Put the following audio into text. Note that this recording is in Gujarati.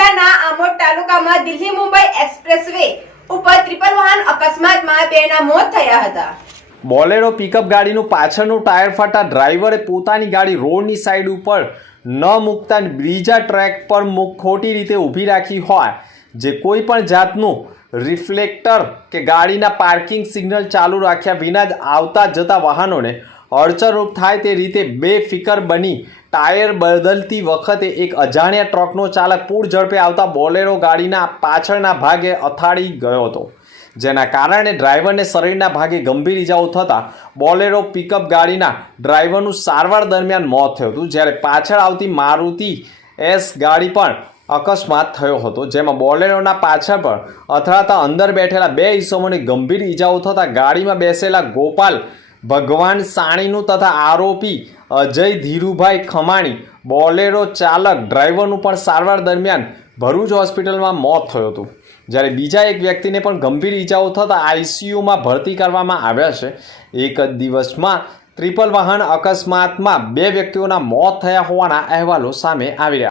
જિલ્લાના આમોદ તાલુકામાં દિલ્હી મુંબઈ એક્સપ્રેસવે ઉપર ત્રિપલ વાહન અકસ્માતમાં બેના મોત થયા હતા. બોલેરો પિકઅપ ગાડીનું પાછળનું ટાયર ફાટા ડ્રાઈવરે પોતાની ગાડી રોડની સાઈડ ઉપર ન મૂકતા બીજા ટ્રેક પર ખોટી રીતે ઊભી રાખી હોય. જે કોઈ પણ જાતનું રિફ્લેક્ટર કે ગાડીના પાર્કિંગ સિગ્નલ ચાલુ રાખ્યા વિના જ આવતા જતા વાહનોને અડચણરૂપ થાય તે રીતે બેફિકર બની ટાયર બદલતી વખતે એક અજાણ્યા ટ્રકનો ચાલક પૂર ઝડપે આવતા બોલેરો ગાડીના પાછળના ભાગે અથાડી ગયો હતો. જેના કારણે ડ્રાઈવરને શરીરના ભાગે ગંભીર ઇજાઓ થતાં બોલેરો પિકઅપ ગાડીના ડ્રાઈવરનું સારવાર દરમિયાન મોત થયું હતું. જ્યારે પાછળ આવતી મારુતિ એસ ગાડી પણ અકસ્માત થયો હતો. જેમાં બોલેરોના પાછળ પર અથડાતા અંદર બેઠેલા બે ઈસમોને ગંભીર ઇજાઓ થતાં ગાડીમાં બેસેલા ગોપાલ ભગવાન સાણીનું તથા આરોપી અજય ધીરુભાઈ ખમાણી, બોલેરો ચાલક, ડ્રાઈવરનું પણ સારવાર દરમિયાન ભરૂચ હોસ્પિટલમાં મોત થયું હતું. જ્યારે બીજા એક વ્યક્તિને પણ ગંભીર ઈજાઓ થતાં આઈસીયુમાં ભરતી કરવામાં આવ્યા છે. એક જ દિવસમાં ટ્રિપલ વાહન અકસ્માતમાં બે વ્યક્તિઓના મોત થયા હોવાના અહેવાલો સામે આવી રહ્યા